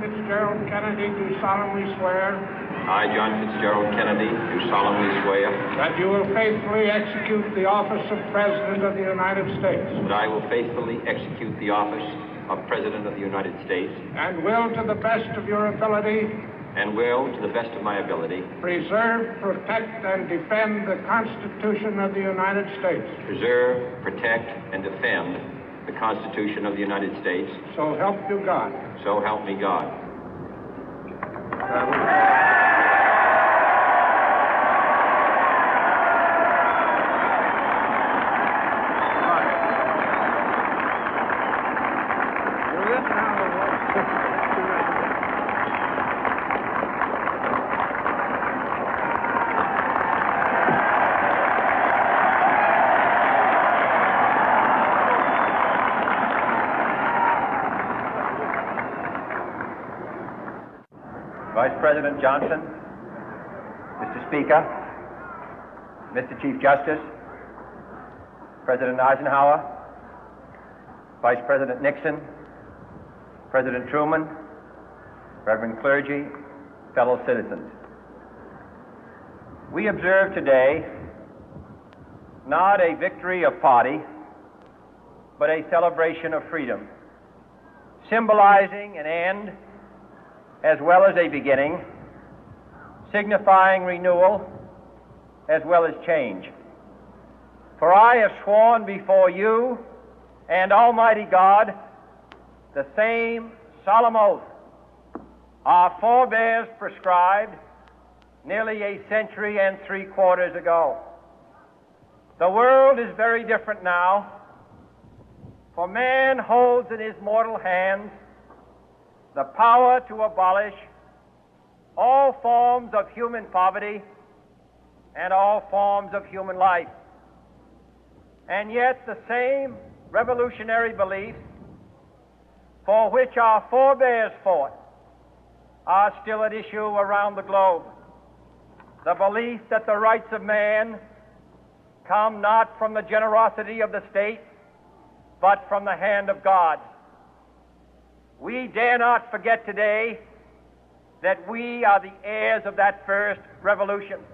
Fitzgerald Kennedy, do solemnly swear I, John Fitzgerald Kennedy, do solemnly swear that you will faithfully execute the office of President of the United States that I will faithfully execute the office of President of the United States and will, to the best of your ability, and will, to the best of my ability, preserve, protect, and defend the Constitution of the United States. preserve, protect, and defend the Constitution of the United States. So help you God. So help me God. Vice President Johnson, Mr. Speaker, Mr. Chief Justice, President Eisenhower, Vice President Nixon, President Truman, Reverend clergy, fellow citizens. We observe today not a victory of party, but a celebration of freedom, symbolizing an end as well as a beginning, signifying renewal as well as change. For I have sworn before you and Almighty God the same solemn oath our forebears prescribed nearly a century and 3/4 ago. The world is very different now, for man holds in his mortal hands the power to abolish all forms of human poverty and all forms of human life. And yet the same revolutionary beliefs for which our forebears fought are still at issue around the globe. The belief that the rights of man come not from the generosity of the state, but from the hand of God. We dare not forget today that we are the heirs of that first revolution.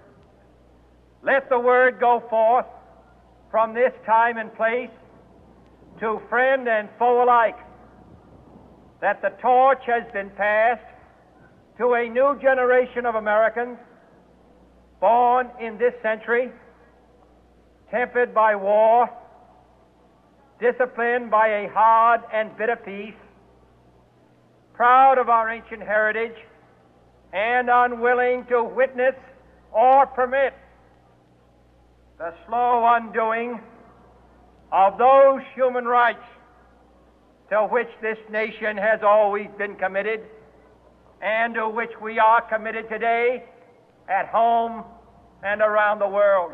Let the word go forth from this time and place to friend and foe alike that the torch has been passed to a new generation of Americans born in this century, tempered by war, disciplined by a hard and bitter peace, proud of our ancient heritage, and unwilling to witness or permit the slow undoing of those human rights to which this nation has always been committed and to which we are committed today at home and around the world.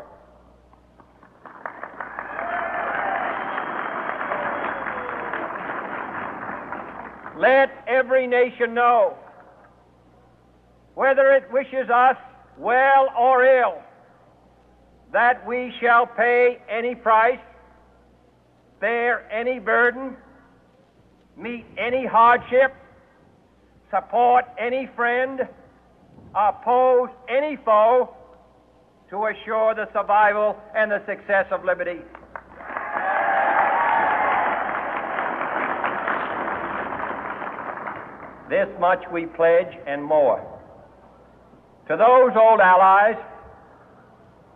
Let every nation know, whether it wishes us well or ill, that we shall pay any price, bear any burden, meet any hardship, support any friend, oppose any foe to assure the survival and the success of liberty. This much we pledge and more. To those old allies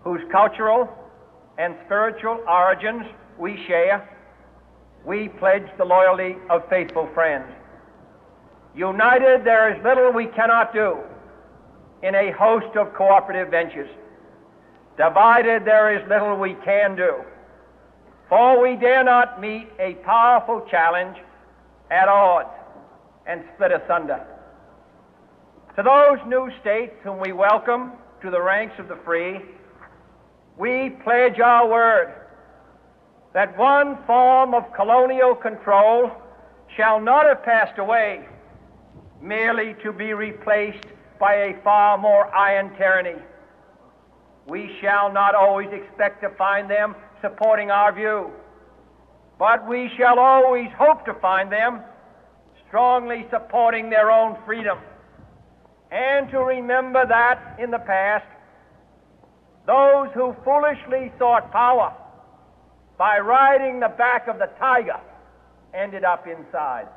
whose cultural and spiritual origins we share, we pledge the loyalty of faithful friends. United, there is little we cannot do in a host of cooperative ventures. Divided, there is little we can do, for we dare not meet a powerful challenge at odds and split asunder. To those new states whom we welcome to the ranks of the free, we pledge our word that one form of colonial control shall not have passed away merely to be replaced by a far more iron tyranny. We shall not always expect to find them supporting our view, but we shall always hope to find them strongly supporting their own freedom, and to remember that in the past, those who foolishly sought power by riding the back of the tiger ended up inside.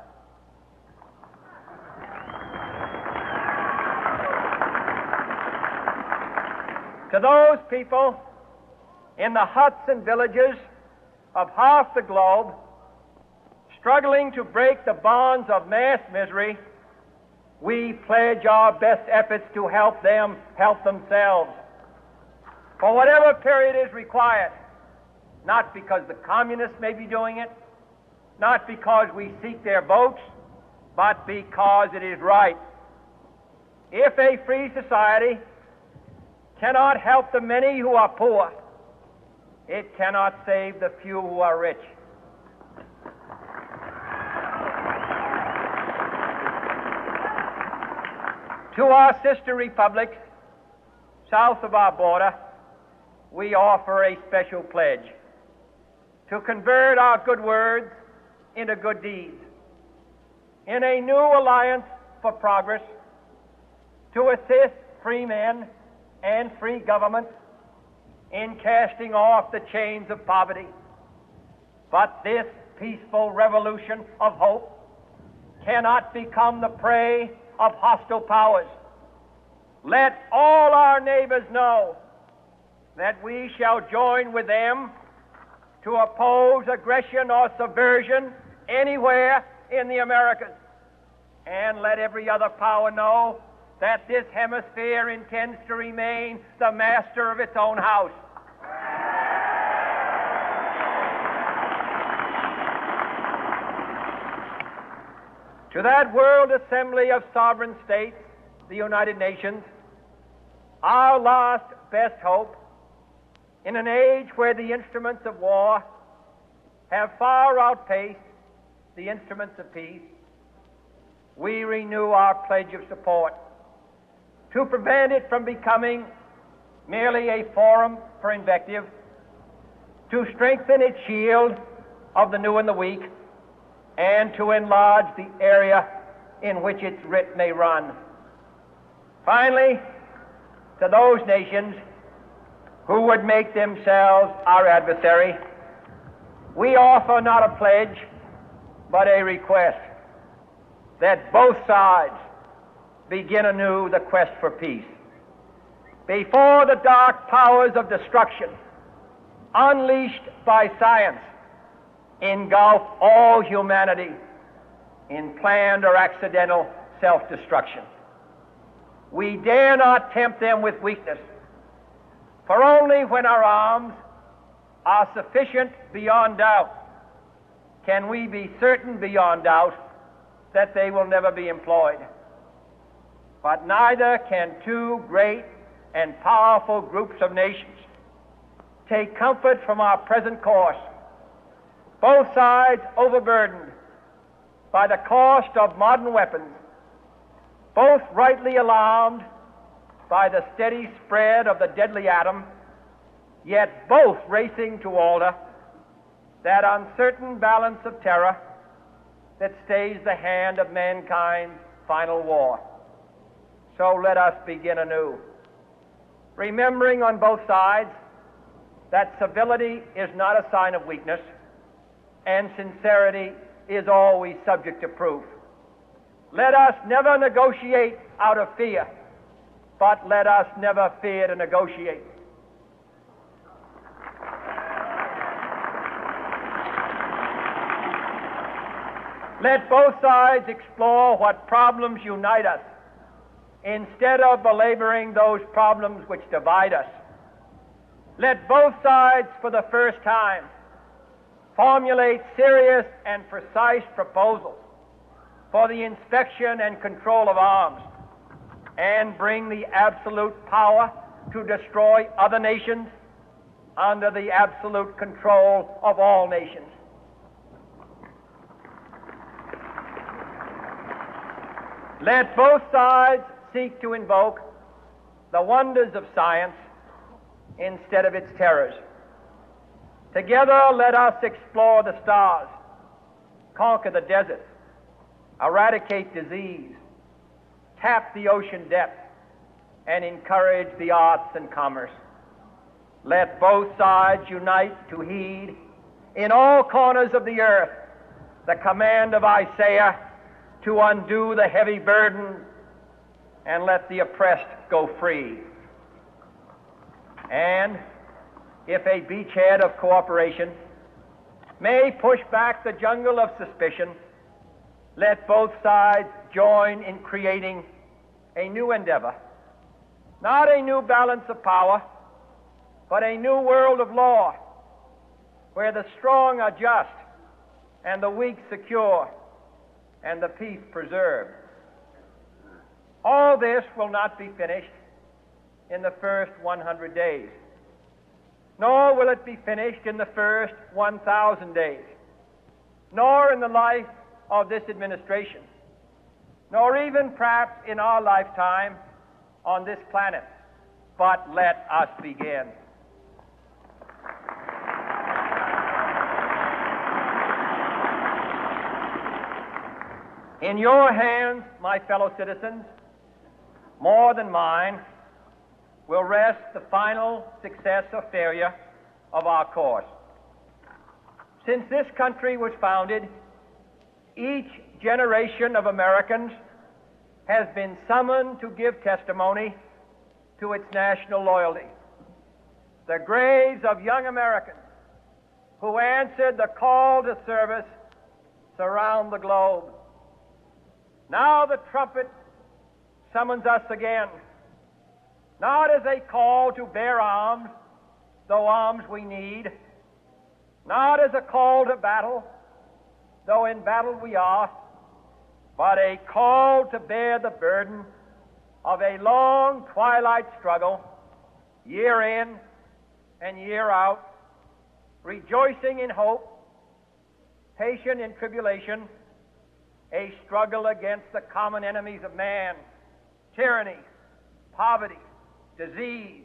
To those people in the huts and villages of half the globe struggling to break the bonds of mass misery, we pledge our best efforts to help them help themselves for whatever period is required, not because the communists may be doing it, not because we seek their votes, but because it is right. If a free society cannot help the many who are poor, it cannot save the few who are rich. To our sister republics south of our border, we offer a special pledge to convert our good words into good deeds, in a new alliance for progress, to assist free men and free governments in casting off the chains of poverty. But this peaceful revolution of hope cannot become the prey of hostile powers. Let all our neighbors know that we shall join with them to oppose aggression or subversion anywhere in the Americas. And let every other power know that this hemisphere intends to remain the master of its own house. To that World Assembly of Sovereign States, the United Nations, our last best hope, in an age where the instruments of war have far outpaced the instruments of peace, we renew our pledge of support to prevent it from becoming merely a forum for invective, to strengthen its shield of the new and the weak, and to enlarge the area in which its writ may run. Finally, to those nations who would make themselves our adversary, we offer not a pledge, but a request that both sides begin anew the quest for peace. Before the dark powers of destruction, unleashed by science, engulf all humanity in planned or accidental self-destruction, we dare not tempt them with weakness, for only when our arms are sufficient beyond doubt can we be certain beyond doubt that they will never be employed. But neither can two great and powerful groups of nations take comfort from our present course, both sides overburdened by the cost of modern weapons, both rightly alarmed by the steady spread of the deadly atom, yet both racing to alter that uncertain balance of terror that stays the hand of mankind's final war. So let us begin anew, remembering on both sides that civility is not a sign of weakness, and sincerity is always subject to proof. Let us never negotiate out of fear, but let us never fear to negotiate. Let both sides explore what problems unite us, instead of belaboring those problems which divide us. Let both sides, for the first time, formulate serious and precise proposals for the inspection and control of arms, and bring the absolute power to destroy other nations under the absolute control of all nations. Let both sides seek to invoke the wonders of science instead of its terrors. Together, let us explore the stars, conquer the deserts, eradicate disease, tap the ocean depth, and encourage the arts and commerce. Let both sides unite to heed in all corners of the earth the command of Isaiah to undo the heavy burden and let the oppressed go free. And if a beachhead of cooperation may push back the jungle of suspicion, let both sides join in creating a new endeavor, not a new balance of power, but a new world of law, where the strong are just and the weak secure and the peace preserved. All this will not be finished in the first 100 days, nor will it be finished in the first 1,000 days, nor in the life of this administration, nor even perhaps in our lifetime on this planet. But let us begin. In your hands, my fellow citizens, more than mine, will rest the final success or failure of our course. Since this country was founded, each generation of Americans has been summoned to give testimony to its national loyalty. The graves of young Americans who answered the call to service surround the globe. Now the trumpet summons us again, not as a call to bear arms, though arms we need, not as a call to battle, though in battle we are, but a call to bear the burden of a long twilight struggle, year in and year out, rejoicing in hope, patient in tribulation, a struggle against the common enemies of man, tyranny, poverty, disease,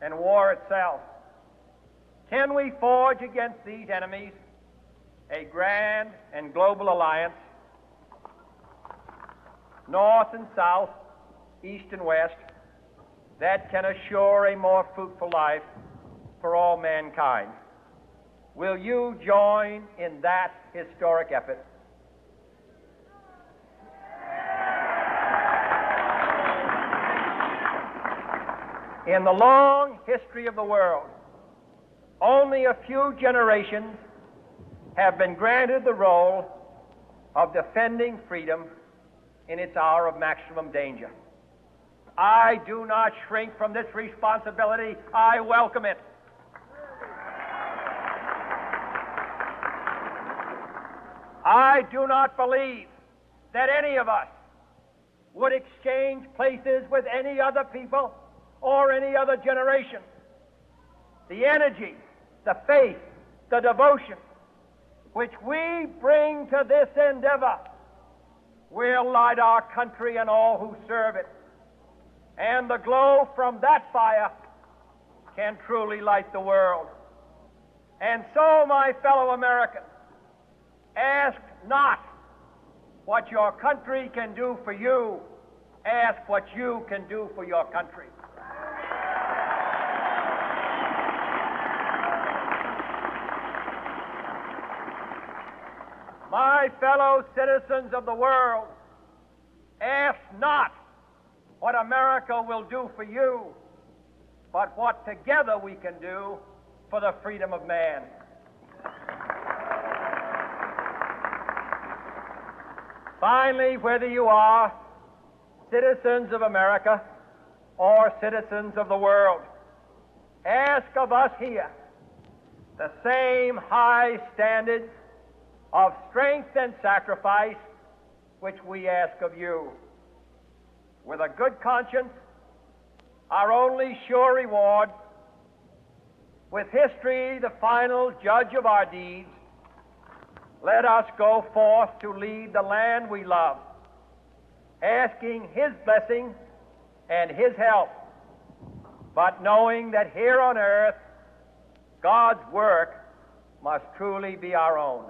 and war itself. Can we forge against these enemies a grand and global alliance, north and south, east and west, that can assure a more fruitful life for all mankind? Will you join in that historic effort? In the long history of the world, only a few generations have been granted the role of defending freedom in its hour of maximum danger. I do not shrink from this responsibility. I welcome it. I do not believe that any of us would exchange places with any other people or any other generation. The energy, the faith, the devotion which we bring to this endeavor will light our country and all who serve it. And the glow from that fire can truly light the world. And so, my fellow Americans, ask not what your country can do for you, ask what you can do for your country. My fellow citizens of the world, ask not what America will do for you, but what together we can do for the freedom of man. Finally, whether you are citizens of America or citizens of the world, ask of us here the same high standards of strength and sacrifice which we ask of you. With a good conscience, our only sure reward, with history the final judge of our deeds, let us go forth to lead the land we love, asking His blessing and His help, but knowing that here on earth, God's work must truly be our own.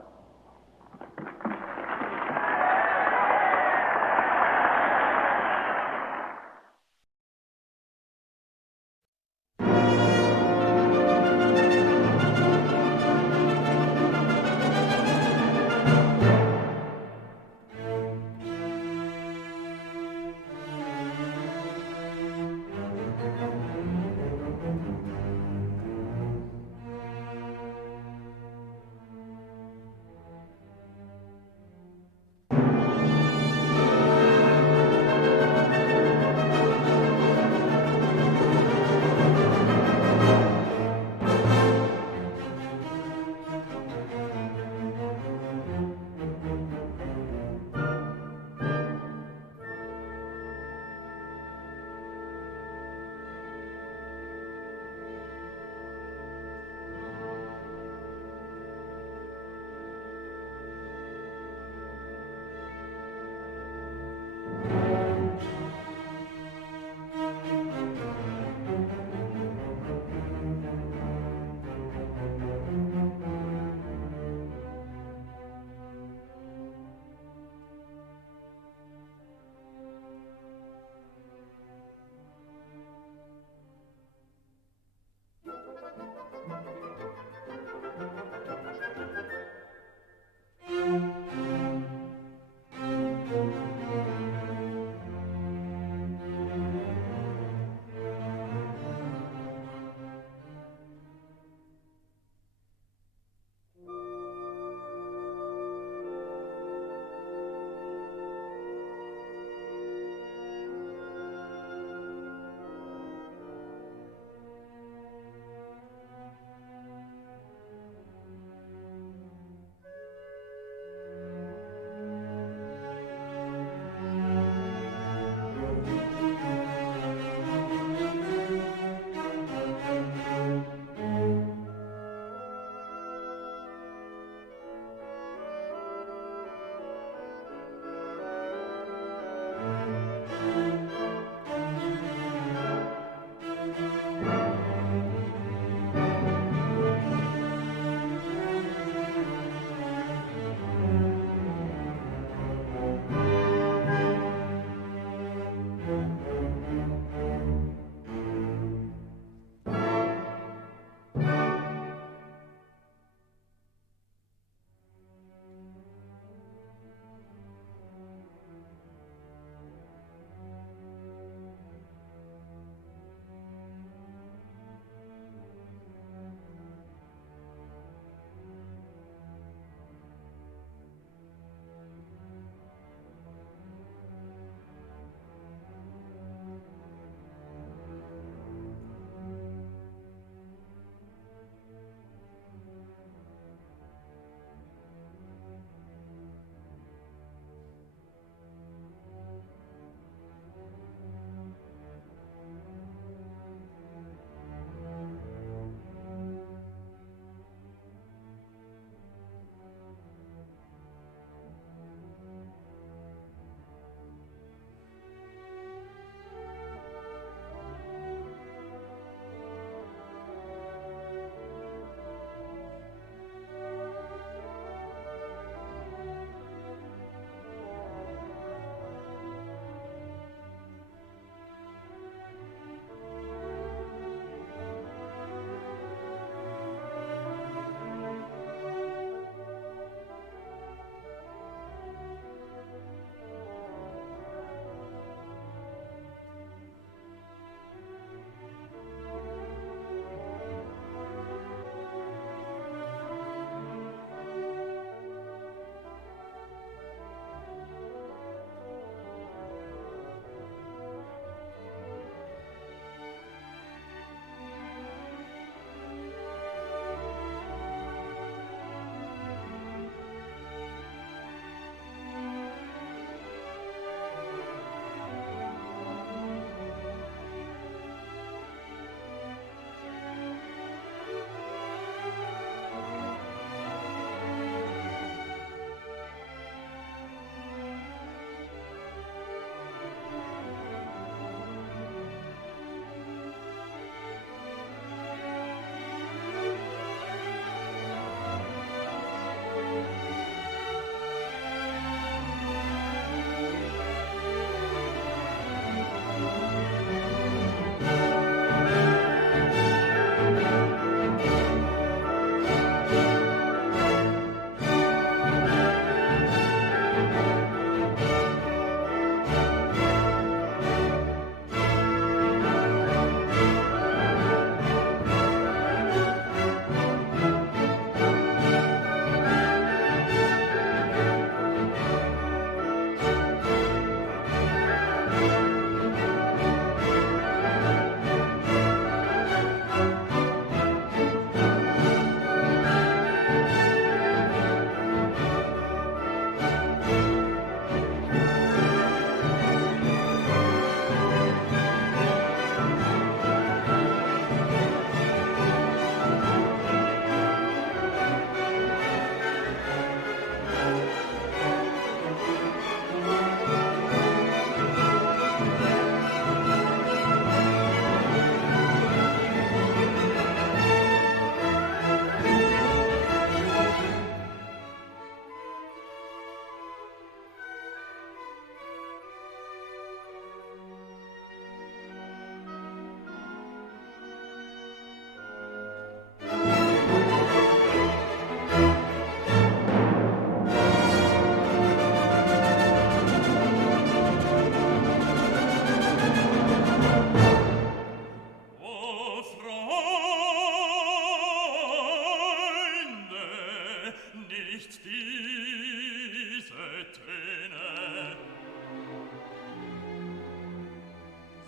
Töne,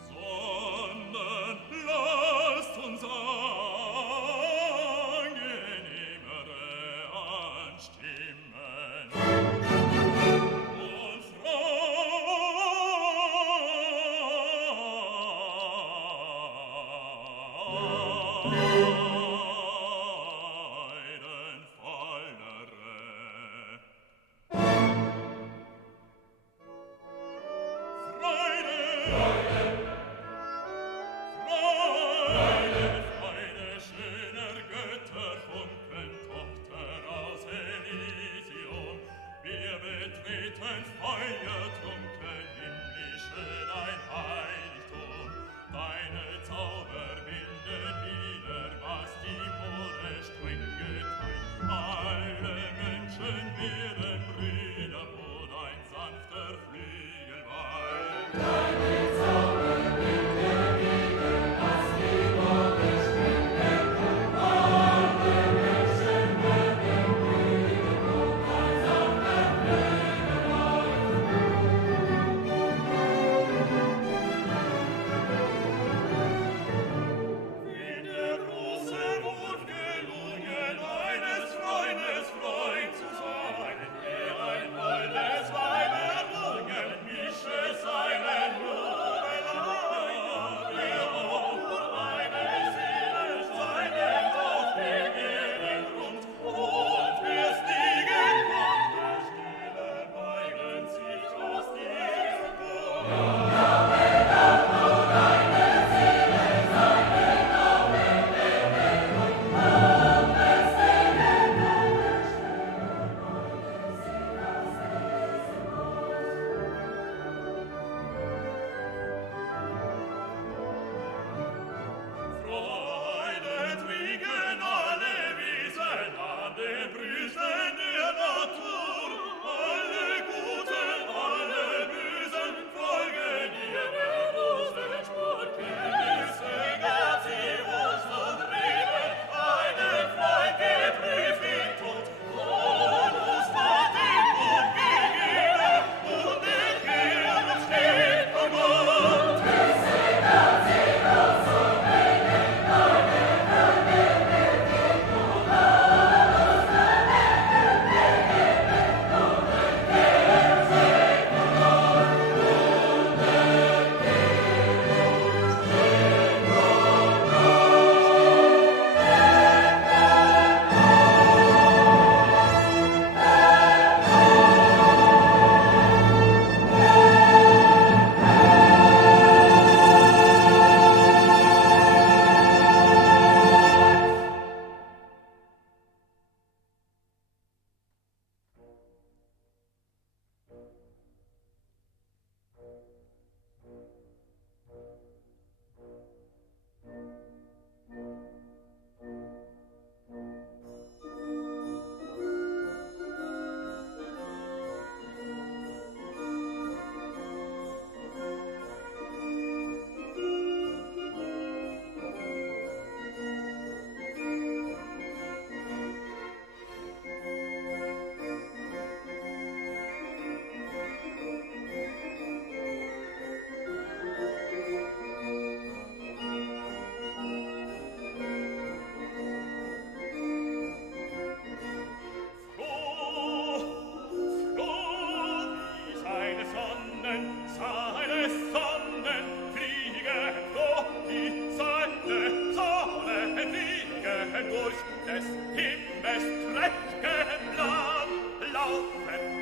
sondern lasst uns angenehmere anstimmen und des Himmels prächtigen Land laufen